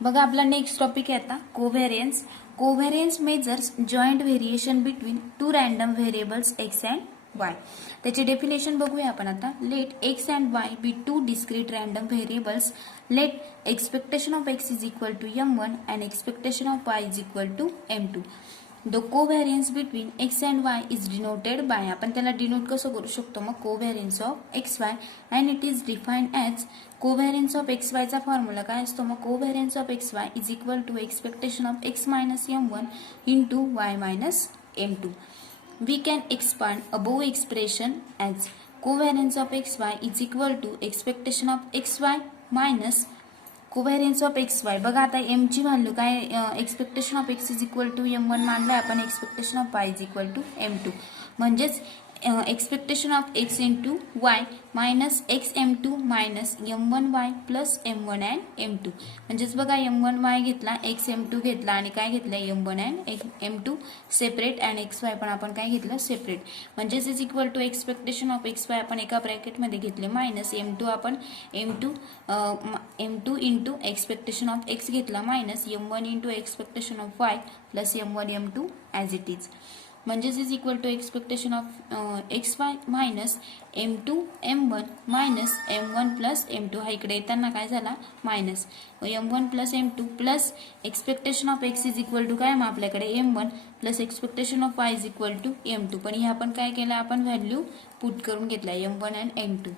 बघा आपला next topic आहे आता covariance. Covariance measures joint variation between two random variables X and Y. त्याची डेफिनेशन बघूया आपण आता. Let X and Y be two discrete random variables. Let expectation of X is equal to m1 and expectation of y is equal to m2. The covariance between X and Y is denoted by. आपण त्याला denote कसं करू शकतो मग covariance of x Y and it is defined as covariance of X वायचा formula काय असतो मग covariance of x Y is equal to expectation of x minus m1 into Y minus m2. We can expand above expression as covariance of xy is equal to expectation of xy minus covariance of xy. बघा आता m ची value काय expectation of x is equal to m1 मानलाय आपण, expectation of y is equal to m2 म्हणजेच expectation of x into Y minus X m2 minus m1y plus m1 and m2. म्हणजेच बघा m1y घेतला, x m2 घेतला आणि काय घेतलं m1 and m2 separate and xy पण आपण काय घेतलं सेपरेट. म्हणजेच is equal to expectation of xy आपण एका ब्रॅकेटमध्ये घेतले मायनस m2 आपण m2 into expectation of x घेतला minus m1 into expectation of y plus m1 m2 as it is. म्हणजेच is equal to expectation of x Y minus m2 m1 minus m1 plus m2. हा इकडे येताना काय झाला minus m1 plus m2 plus expectation of x is equal to काय मग आपल्याकडे m1 plus expectation of y is equal to m2. पण हे आपण काय केलं आपण व्हॅल्यू पुट करून घेतला m1 अँड m2.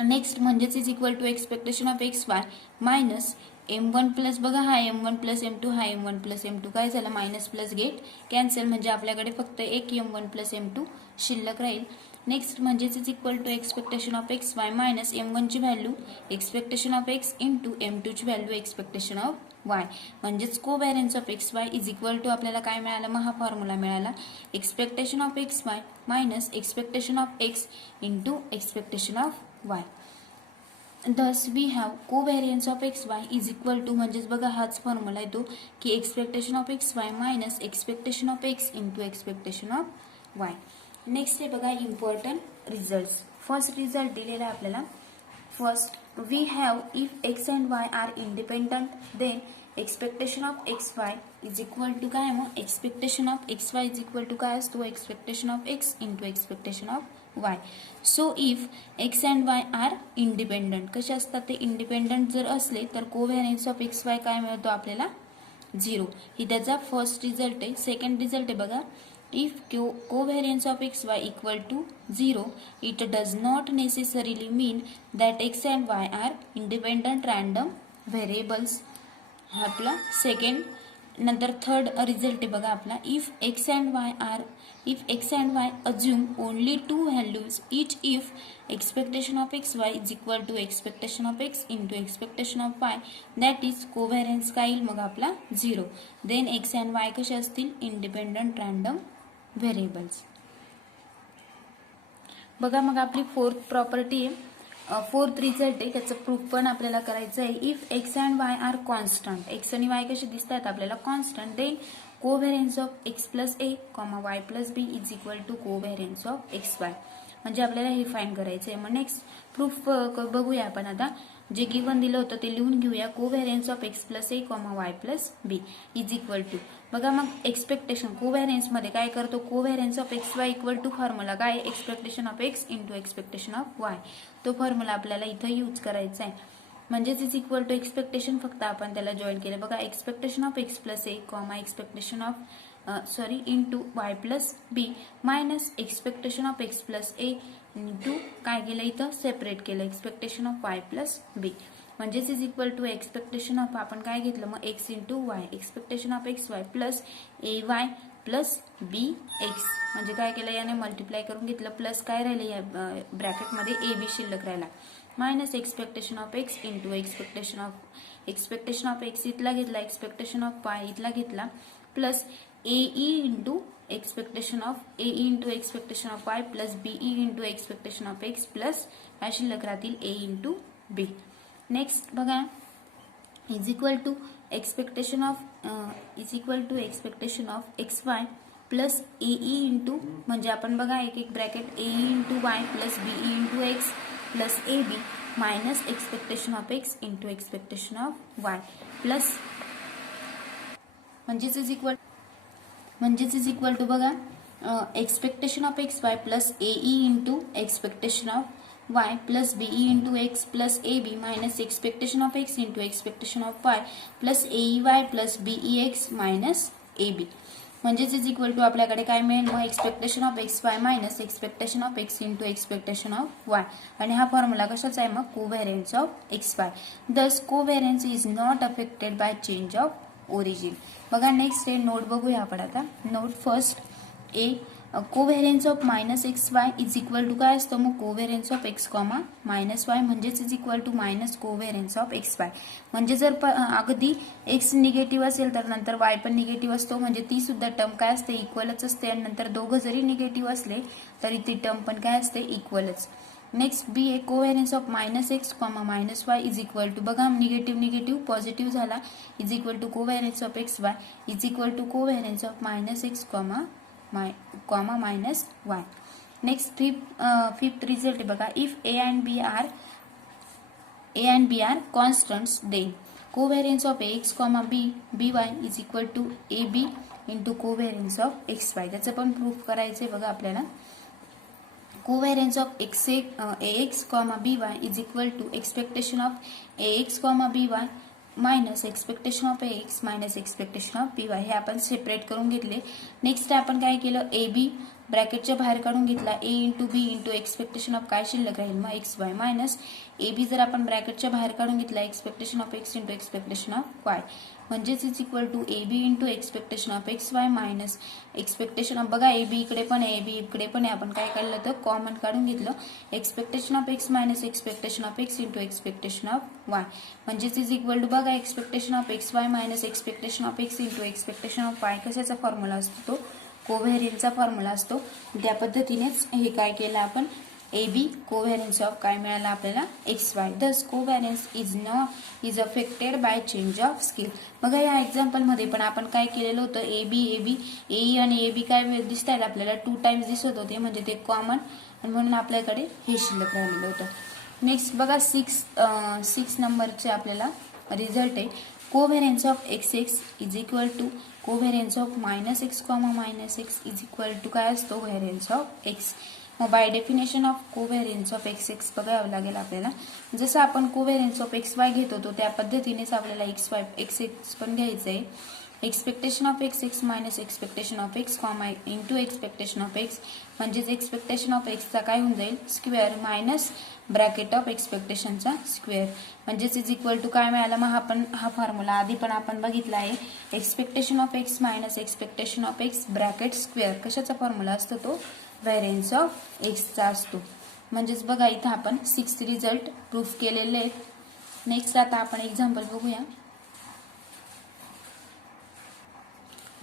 नेक्स्ट म्हणजेच is equal to expectation of x Y minus m1 plus बघा हा m1 प्लस m2 हा m1 प्लस m2 काय झालं मायनस प्लस गेट कॅन्सल म्हणजे आपल्याकडे फक्त एक m1 प्लस m2 शिल्लक राहील. नेक्स्ट म्हणजेच is equal to expectation of x Y minus m1 ची value expectation of X into m2 ची व्हॅल्यू एक्सपेक्टेशन ऑफ वाय. म्हणजेच covariance of x Y is equal to आपल्याला काय मिळालं मग हा फॉर्म्युला मिळाला expectation of x Y minus expectation of X into expectation of Y. Thus we have covariance of xy is equal to म्हणजेच बघा हाच फॉर्म्युला येतो की expectation of x Y minus expectation of X into expectation of Y. Next आहे बघा important result. First result दिलेला आहे आपल्याला. First we have if X and Y are independent then expectation of x Y is equal to काय मग expectation of x Y is equal to काय असतो expectation of X into expectation of Y. So if X and Y are independent कसे असतात ते independent जर असले तर कोव्हेरियन्स ऑफ एक्स वाय काय मिळतो आपल्याला 0. ही त्याचा फर्स्ट रिझल्ट आहे. सेकंड रिझल्ट आहे बघा if covariance of x Y equal to 0 it does not necessarily mean that X and Y are independent random variables. हा आपला सेकंड. नंतर थर्ड रिझल्ट आहे बघा आपला if X and Y assume only two values each if expectation of x Y is equal to expectation of X into expectation of Y that is covariance काय येईल मग आपला 0. देन एक्स अँड वाय कसे असतील independent random variables. बघा मग आपली fourth property आहे. फोर्थ रिझल्ट आहे त्याचं प्रूफ पण आपल्याला करायचं आहे. If X and Y are constant X आणि वाय कसे दिसतात आपल्याला constant then covariance of x plus A comma Y plus B is equal to covariance of x Y. म्हणजे आपल्याला हे फाईंड करायचं आहे. मग नेक्स्ट प्रूफ बघूया आपण आता. जे गिवन दिलं होतं ते लिहून घेऊया. Covariance of x plus A comma Y plus B is equal to बघा मग एक्सपेक्टेशन कोव्हेरियन्स मध्ये काय करतो covariance of x Y equal to formula काय expectation of X into expectation of Y. तो फॉर्म्युला आपल्याला इथं यूज करायचा आहे. म्हणजेच इज इक्वल टू एक्सपेक्टेशन फक्त आपण त्याला जॉईन केलं बघा expectation of x plus A comma expectation of into Y plus B minus expectation of x plus A into काय केलं इथं सेपरेट केलं expectation of Y plus B. म्हणजेच is equal to expectation of आपण काय घेतलं मग X into Y expectation of x Y plus A Y plus B X. म्हणजे काय केलं याने मल्टिप्लाय करून घेतलं प्लस काय राहिलं या ब्रॅकेटमध्ये ए बी शिल्लक राहिला minus expectation of X into expectation of X इथला घेतला एक्सपेक्टेशन ऑफ वाय इथला घेतला plus AE into expectation of AE into expectation of Y plus BE into expectation of x plus काय शिल्लक राहतील A इंटू बी. नेक्स्ट बघा is equal to expectation of x Y plus AE into म्हणजे आपण बघा एक एक bracket AE into Y plus BE into X plus AB minus expectation of X into expectation of Y plus म्हणजेच is equal to बघा expectation of x Y plus AE into expectation of Y plus BE into X plus A B minus expectation of X into expectation of Y plus AE Y plus BE X minus A B म्हणजेच is equal to आपल्याकडे काय मिळेल मग expectation of x Y minus expectation of X into expectation of Y आणि हा formula कशाचा आहे मग covariance of x Y thus covariance is not affected by change of origin बघा नेक्स्ट आहे नोट बघूया आपण आता note first A covariance of minus X Y is equal to काय असतं मग covariance of X comma minus Y म्हणजेच is equal to minus covariance of x Y म्हणजे जर अगदी एक्स निगेटिव्ह असेल तर नंतर वाय पण निगेटिव्ह असतो म्हणजे ती सुद्धा टर्म काय असते इक्वलच असते आणि नंतर दोघं जरी निगेटिव्ह असले तरी ती टर्म पण काय असते इक्वलच next B A covariance of minus X comma minus Y is equal to बघा निगेटिव्ह पॉझिटिव्ह झाला is equal to covariance of x Y is equal to covariance of minus X comma minus Y next fifth result बघा if A and B are constants then covariance of X comma B Y is equal to A B into covariance of x Y त्याचं पण proof करायचंय बघा आपल्याला कोव्हॅरियन्स of ax comma by is equal to expectation of ax comma by minus expectation of ax minus expectation of by हे आपण separate करून घेतले next आपण काय केलं ए बी ब्रॅकेटच्या बाहेर काढून घेतला A into B into expectation of काय शिल्लक राहील मग X Y minus A B जर आपण ब्रॅकेटच्या बाहेर काढून घेतला expectation of X into expectation of Y म्हणजेच is equal to A B into expectation of x Y minus expectation of बघा ए बी इकडे पण आहे ए बी इकडे पण आहे आपण काय काढलं तर कॉमन काढून घेतलं expectation of x minus expectation of X into expectation of Y म्हणजेच इज इक्वल टू बघा expectation of x Y minus expectation of X into expectation of Y कशाचा फॉर्म्युला असतो तो कोव्हॅरियन्सचा फॉर्म्युला असतो त्या पद्धतीनेच हे काय केलं आपण ए बी कोव्हॅरियन्स ऑफ काय मिळाला आपल्याला X Y thus covariance is affected by change of scale बघा या एक्झाम्पल मध्ये पण आपण काय केलेलं होतं ए बी ए आणि ए बी काय दिसत आहेत आपल्याला 2 टाइम्स दिसत होते म्हणजे ते कॉमन आणि म्हणून आपल्याकडे हे शिल्लक राहिलेलं होतं नेक्स्ट बघा 6 नंबरचे आपल्याला रिझल्ट आहे covariance of X is equal to covariance of minus X comma minus X is equal to काय असतो व्हॅरियन्स ऑफ एक्स मग by definition of covariance of X बघावं लागेल आपल्याला जसं आपण कोव्हॅरियन्स ऑफ एक्स वाय घेत होतो त्या पद्धतीनेच आपल्याला एक्स पण घ्यायचं आहे expectation of x minus expectation of X comma into expectation of X म्हणजेच एक्सपेक्टेशन ऑफ एक्सचा काय होऊन जाईल स्क्वेअर मायनस ब्रॅकेट ऑफ एक्सपेक्टेशनचा स्क्वेअर म्हणजेच इज इक्वल टू काय मिळाला मग हा फॉर्म्युला आधी पण आपण बघितला आहे expectation of x minus expectation of x bracket square कशाचा फॉर्म्युला असतो तो व्हॅरियन्स ऑफ एक्सचा असतो म्हणजेच बघा इथं आपण 6 रिझल्ट प्रूफ केलेले आहेत नेक्स्ट आता आपण एक्झाम्पल बघूया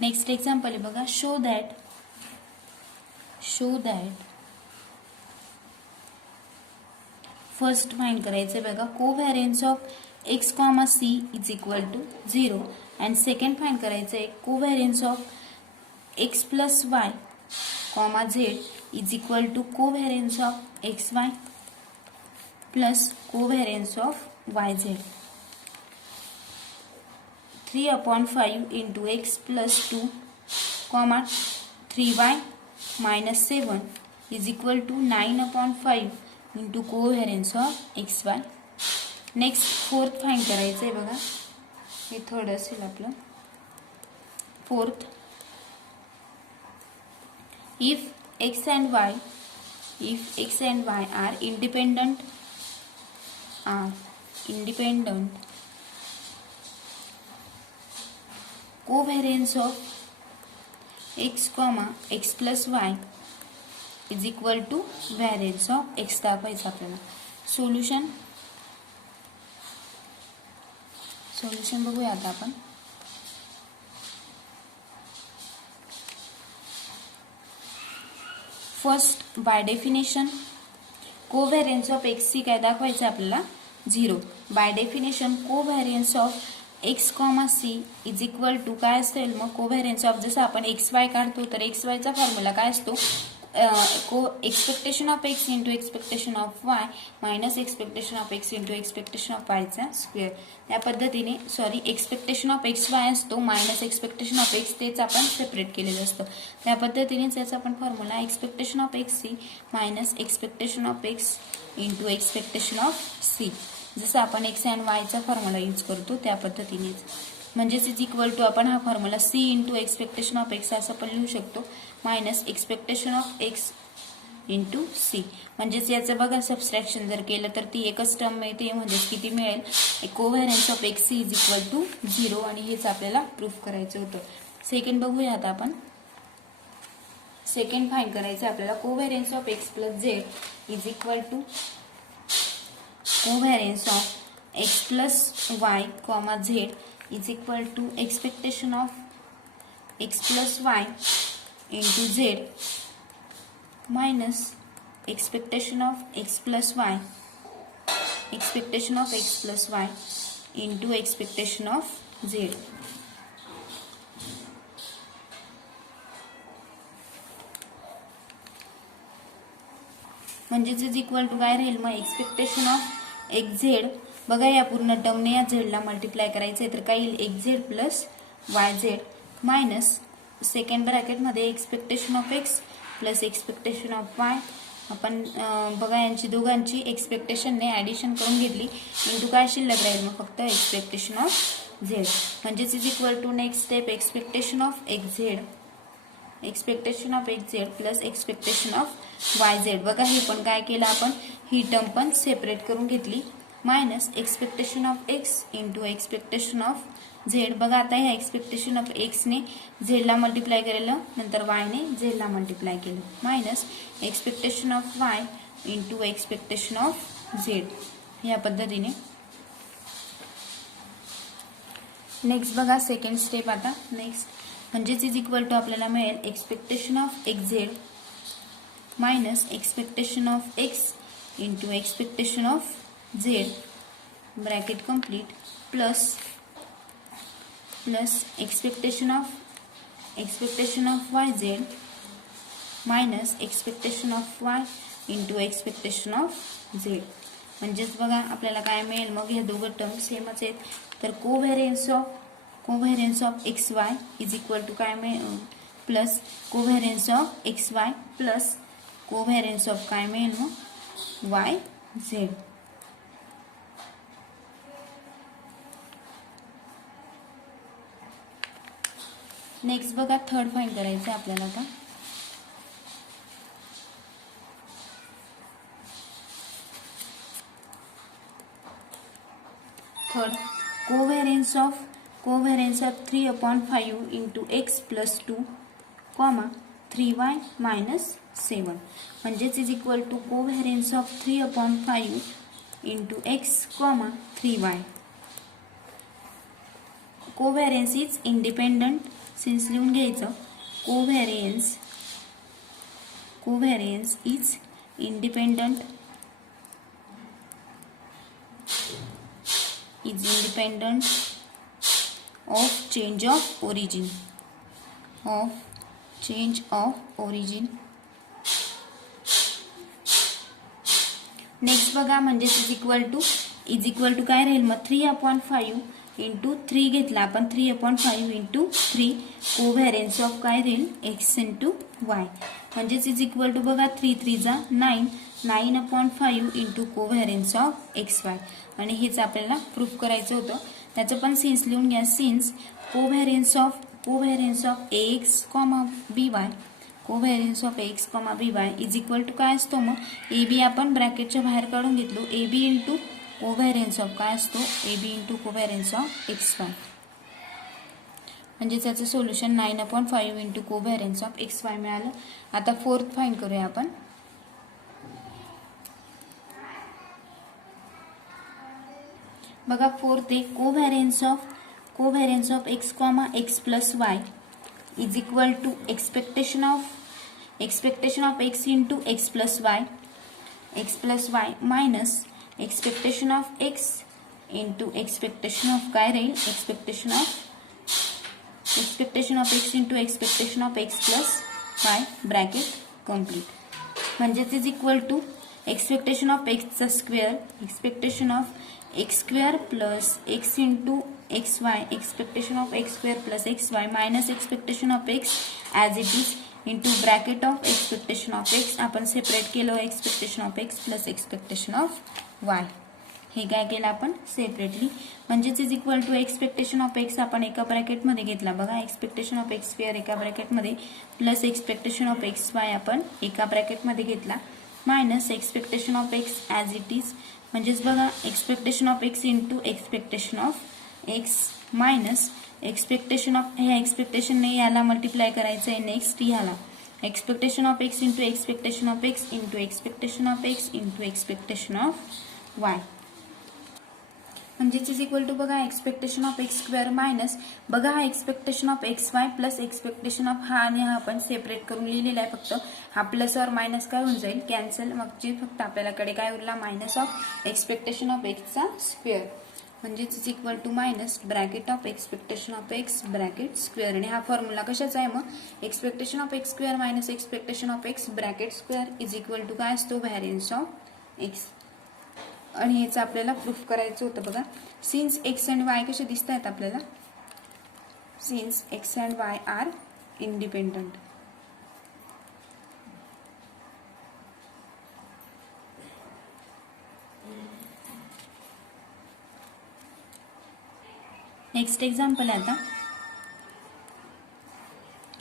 नेक्स्ट एक्झाम्पल आहे बघा शो दॅट फर्स्ट फाइंड करायचं बघा covariance of X comma C is equal to 0 and second find करायचं आहे covariance of x plus Y comma Z is equal to covariance of x Y plus covariance of Y Z 3/5 into x plus 2 comma 3y minus 7 is equal to 9/5 into covariance of xy. Next fourth find करायचं आहे बघा हे third असेल आपलं fourth if x and y are independent covariance of x comma x plus y is equal to variance of x दाखवायचं आपल्याला solution बघूया आता आपण first by definition covariance of X C काय दाखवायचं आपल्याला 0 by definition covariance of X comma C is equal to काय असेल मग कोव्हॅरियन्स ऑफ जसं आपण एक्स वाय काढतो तर एक्स वायचा फॉर्म्युला काय असतो expectation of X into expectation of Y minus expectation of X into expectation of वायचा स्क्वेअर. त्या पद्धतीने एक्सपेक्टेशन ऑफ एक्स वाय असतो मायनस एक्सपेक्टेशन ऑफ एक्स, तेच आपण सेपरेट केलेलं असतं. त्या पद्धतीनेच याचा आपण formula expectation of X C minus expectation of X into expectation of C, जसं आपण एक्स अँड वायचा फॉर्म्युला यूज करतो त्या पद्धतीनेच. म्हणजेच इज इक्वल टू आपण हा formula C into expectation of X असं पण लिहू शकतो minus expectation of X into C. म्हणजेच याचं बघा सबस्ट्रॅक्शन जर केलं तर ती एकच टर्म मिळते, म्हणजेच किती मिळेल covariance of X C is equal to 0 आणि हेच आपल्याला प्रूफ करायचं होतं. सेकंड बघूया आता आपण. सेकंड फाइंड करायचं आपल्याला covariance of x plus Z is equal to covariance of x plus Y comma Z is equal to expectation of x plus y into z minus expectation of x plus y into expectation of z. म्हणजेच is equal to काय राहील मग expectation of X Z. बघा या पूर्ण टर्मने या झेडला multiply करायचं आहे तर काय येईल X Z plus Y Z minus second ब्रॅकेटमध्ये expectation of x plus expectation of Y. आपण बघा यांची दोघांची एक्सपेक्टेशनने ॲडिशन करून घेतली इंटू काय शिल्लक राहील मग फक्त एक्सपेक्टेशन ऑफ झेड. म्हणजेच is equal to next step expectation of X Z plus expectation of Y Z. बघा हे पण काय केलं आपण, ही टर्म पण सेपरेट करून घेतली minus expectation of X into expectation of Z. बघा आता ह्या एक्सपेक्टेशन ऑफ एक्सने झेडला मल्टिप्लाय केलेलं नंतर वायने झेडला मल्टिप्लाय केलं minus expectation of Y into expectation of Z. या पद्धतीने नेक्स्ट बघा सेकंड स्टेप आता नेक्स्ट. म्हणजेच इज इक्वल टू आपल्याला मिळेल expectation of X Z minus expectation of X into expectation of z bracket complete plus expectation of Y Z minus expectation of Y into expectation of Z. म्हणजेच बघा आपल्याला काय मिळेल मग हे दोघं टर्म सेमच आहेत तर covariance of x Y is equal to काय मिळेल plus covariance of x Y plus covariance of काय मिळेल मग वाय झेड. नेक्स्ट बघा थर्ड फाइंड करायचं आपल्याला आता. Third covariance of 3/5 into X plus 2 comma 3y minus 7. म्हणजेच is equal to covariance of 3/5 into X comma 3y. Covariance is independent since लिहून घ्यायचं covariance is independent of change of origin next बघा म्हणजेच is equal to काय राहील मग 3/5 into 3 घेतला आपण 3/5 इंटू 3 कोव्हॅरन्स ऑफ काय राहील एक्स इंटू वाय. म्हणजेच इज इक्वल टू बघा 3 3 जा 9/5 into covariance of x Y. आणि हेच आपल्याला प्रूफ करायचं होतं. त्याचं पण सिन्स लिहून घ्या. Since covariance of X comma B Y is equal to काय असतो मग ए बी आपण ब्रॅकेटच्या बाहेर काढून घेतलो ए बी इंटू कोव्हॅरन्स ऑफ काय असतो A B into covariance of x Y. म्हणजे त्याचं solution 9/5 into covariance of x Y मिळालं. आता फोर्थ फाइंड करूया आपण. बघा फोर्थ आहे covariance of X comma X plus Y is equal to expectation of X into X plus Y minus expectation of X into expectation of काय राहील expectation of X into expectation of x plus Y bracket complete म्हणजेच is equal to expectation of एक्सचा square expectation of x square plus X into X Y expectation of x square plus X Y minus expectation of X as it is into bracket of expectation of X आपण separate केलं expectation of x plus expectation of Y हे काय केलं आपण separately म्हणजेच is equal to expectation of X आपण एका ब्रॅकेटमध्ये घेतला बघा एक्सपेक्टेशन ऑफ एक्स स्क्वेअर एका ब्रॅकेटमध्ये plus expectation of x Y आपण एका ब्रॅकेटमध्ये घेतला minus expectation of X as it is म्हणजेच बघा expectation of X into expectation of x minus expectation of ह्या एक्सपेक्टेशनने याला मल्टिप्लाय करायचं आहे नेक्स्ट ह्याला expectation of X into expectation of X into expectation of X into expectation of Y म्हणजेच is equal to बघा expectation of x square minus बघा हा expectation of x Y plus expectation of हा आणि हा आपण separate करून लिहिलेला आहे फक्त हा प्लस और मायनस काय होऊन जाईल कॅन्सल मग जे फक्त आपल्याकडे काय उरला मायनस ऑफ एक्सपेक्टेशन ऑफ एक्सचा स्क्वेअर म्हणजेच is equal to minus bracket of expectation of x bracket square आणि हा फॉर्म्युला कशाचा आहे मग expectation of x square minus expectation of x bracket square is equal to काय असतो व्हॅरियन्स ऑफ एक्स आणि हेच आपल्याला प्रूफ करायचं होतं बघा सिन्स एक्स अँड वाय कसे दिसत आहेत आपल्याला since X and Y are independent next example आहे आता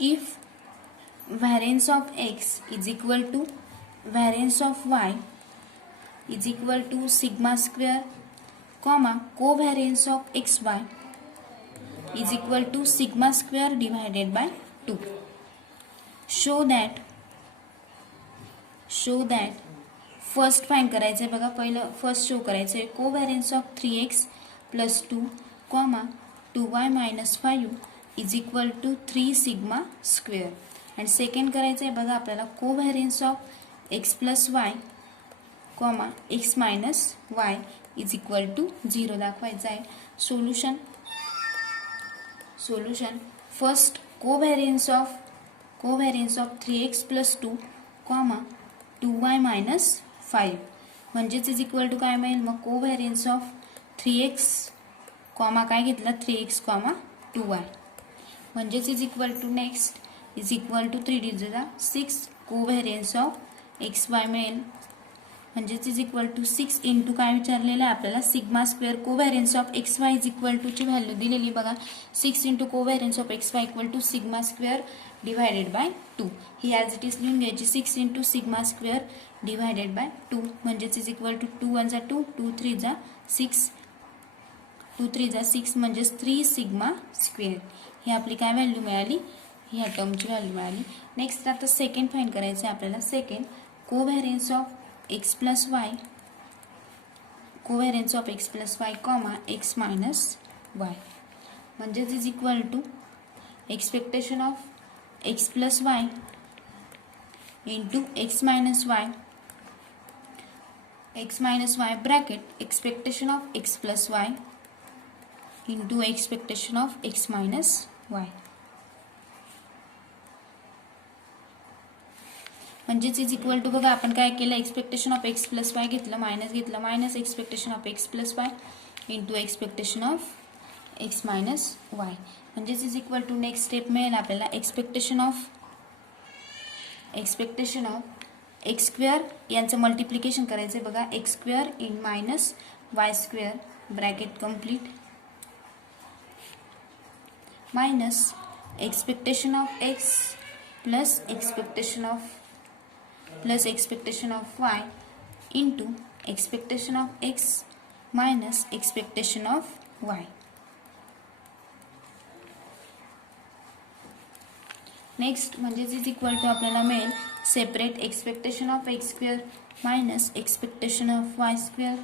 if variance of X is equal to variance of Y is equal to sigma square comma covariance of xy is equal to sigma square divided by 2 show that first find करायचंय बघा पहिलं first show करायचंय covariance of 3x plus 2 comma 2y minus 5 is equal to 3 sigma square and second करायचंय बघा आपल्याला covariance of x plus y comma X minus Y is equal to 0 दाखवायचं आहे solution first covariance of 3x plus 2 comma 2y minus 5 म्हणजेच is equal to काय मिळेल मग covariance of 3x comma काय घेतला 3x कॉमा 2y म्हणजेच is equal to next is equal to 3 डिजिटला 6 कोव्हॅरियन्स ऑफ xy मिळेल म्हणजेच इज इक्वल टू 6 इंटू काय विचारलेलं आहे आपल्याला sigma square covariance of x Y is equal to ची व्हॅल्यू दिलेली बघा 6 into covariance of x Y equal to sigma square divided by 2 ही ॲज इट इज लिहून घ्यायची 6 into sigma square divided by 2 म्हणजेच इज इक्वल टू 2 1 जा 2 2 3 जा 6 2 3 जा 6 म्हणजेच 3 सिग्मा स्क्वेअर ही आपली काय व्हॅल्यू मिळाली ह्या टर्मची व्हॅल्यू मिळाली नेक्स्ट आता सेकंड फाइंड करायचं आहे आपल्याला second covariance of x plus y covariance of x plus y comma x minus y म्हणजेच is equal to expectation of x plus y into x minus y bracket expectation of x plus y into expectation of x minus y म्हणजेच is equal to बघा आपण काय केलं expectation of x plus y घेतलं minus expectation of x plus y into expectation of x minus Y म्हणजेच is equal to next step मिळेल आपल्याला expectation of x square यांचं मल्टिप्लिकेशन करायचं बघा x square in minus Y square bracket complete minus expectation of x plus expectation of y into expectation of x minus expectation of y. Next म्हणजेच is equal to आपल्याला मिळेल separate expectation of x square minus expectation of Y square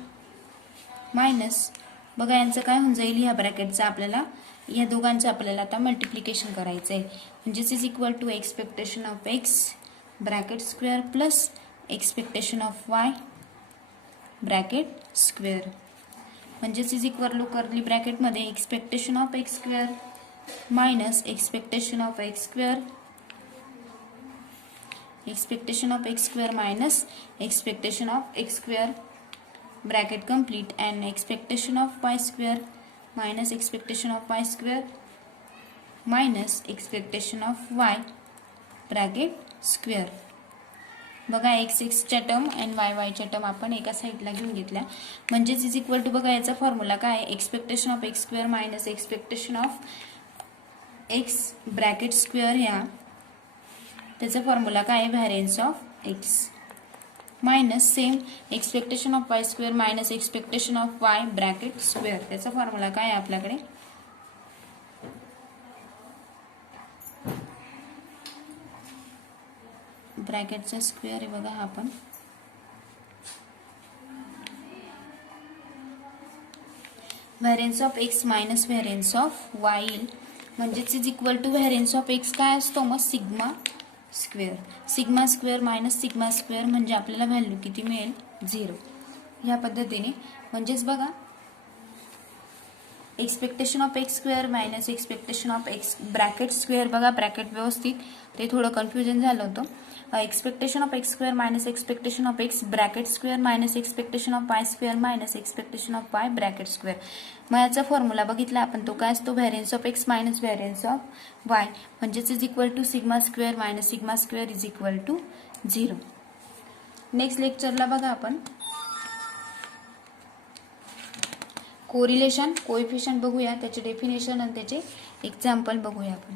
minus बघा यांचं काय होऊन जाईल ह्या ब्रॅकेटचं आपल्याला या दोघांचं आपल्याला आता मल्टिप्लिकेशन करायचं आहे म्हणजेच is equal to expectation of x bracket square plus expectation of Y bracket square म्हणजेच इज इक्वल टू कर्ली ब्रॅकेटमध्ये expectation of x square minus expectation of x square expectation of x square minus expectation of x square bracket complete and expectation of y square minus expectation of y square minus expectation of y bracket square. बघा x एक्सच्या term आणि Y वायच्या term आपण एका साईडला घेऊन घेतल्या म्हणजेच is equal to बघा याचा फॉर्म्युला काय आहे expectation of x square minus expectation of x bracket square ह्या त्याचा फॉर्म्युला काय आहे variance of x minus same expectation of Y square minus expectation of Y bracket square त्याचा फॉर्म्युला काय आहे आपल्याकडे ब्रॅकेटचा स्क्वेअर आहे बघा हा पण variance of x minus variance of Y येईल म्हणजेच is equal to variance of X काय असतो मग sigma square minus sigma square म्हणजे आपल्याला व्हॅल्यू किती मिळेल 0 ह्या पद्धतीने म्हणजेच बघा expectation of x square minus expectation of x bracket square बघा ब्रॅकेट व्यवस्थित ते थोडं कन्फ्युजन झालं होतं expectation of x square minus expectation of x bracket square minus expectation of Y square minus expectation of Y bracket square मग याचा formula बघितला आपण तो काय असतो variance of x minus variance of Y म्हणजेच is equal to sigma square minus sigma square is equal to 0. Next लेक्चरला बघा आपण कोरिलेशन कोएफिशियंट बघूया त्याचे डेफिनेशन आणि त्याचे एक्झाम्पल बघूया आपण